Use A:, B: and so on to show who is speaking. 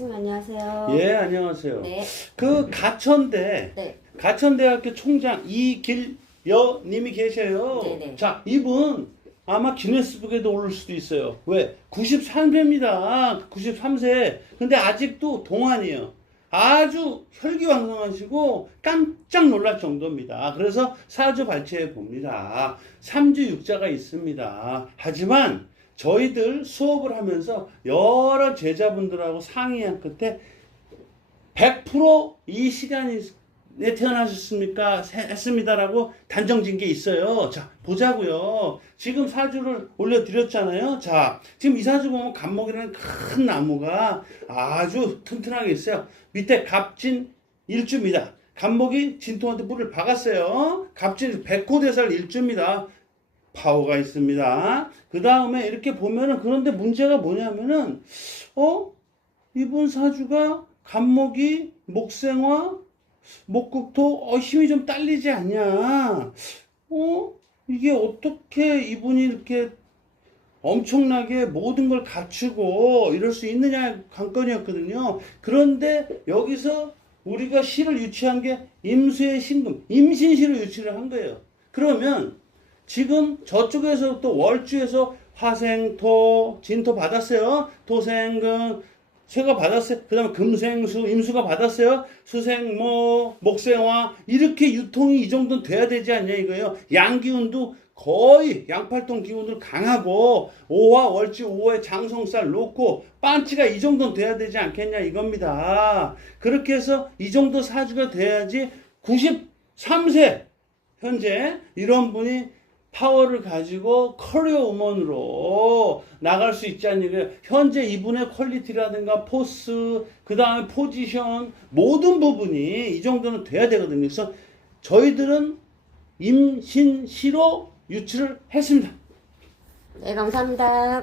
A: 안녕하세요.
B: 예, 안녕하세요.
A: 네.
B: 그 가천대
A: 네.
B: 가천대학교 총장 이길여 님이 계셔요.
A: 네네.
B: 자, 이분 아마 기네스북에도 오를 수도 있어요. 왜? 93세입니다. 93세. 근데 아직도 동안이에요. 아주 혈기왕성하시고 깜짝 놀랄 정도입니다. 그래서 사주 발췌해 봅니다. 삼주 육자가 있습니다. 하지만 저희들 수업을 하면서 여러 제자분들하고 상의한 끝에 100%이 시간에 태어나셨습니까? 했습니다라고 단정진 게 있어요. 자, 보자고요. 지금 사주를 올려드렸잖아요. 자, 지금 이 사주 보면 갑목이라는 큰 나무가 아주 튼튼하게 있어요. 밑에 갑진 일주입니다. 갑목이 진토한테 뿔을 박았어요. 갑진 백호대살 일주입니다. 파워가 있습니다. 그 다음에 이렇게 보면은 그런데 문제가 뭐냐면은 어 이분 사주가 간목이 목생화 목국토 어, 힘이 좀 딸리지 않냐? 어 이게 어떻게 이분이 이렇게 엄청나게 모든 걸 갖추고 이럴 수 있느냐 관건이었거든요. 그런데 여기서 우리가 시를 유치한 게 임수의 신금, 임신시로 유치를 한 거예요. 그러면 지금 저쪽에서 또 월주에서 화생토, 진토 받았어요. 토생금, 쇠가 받았어요. 그 다음에 금생수, 임수가 받았어요. 수생모, 목생화. 이렇게 유통이 이 정도는 돼야 되지 않냐 이거예요. 양기운도 거의 양팔동 기운으로 강하고 오화 월지 오화에 장성살 놓고 빤치가 이 정도는 돼야 되지 않겠냐 이겁니다. 그렇게 해서 이 정도 사주가 돼야지 93세 현재 이런 분이 파워를 가지고 커리어 우먼으로 나갈 수 있지 않냐. 현재 이분의 퀄리티라든가 포스, 그 다음에 포지션, 모든 부분이 이 정도는 돼야 되거든요. 그래서 저희들은 임신시로 유치를 했습니다.
A: 네, 감사합니다.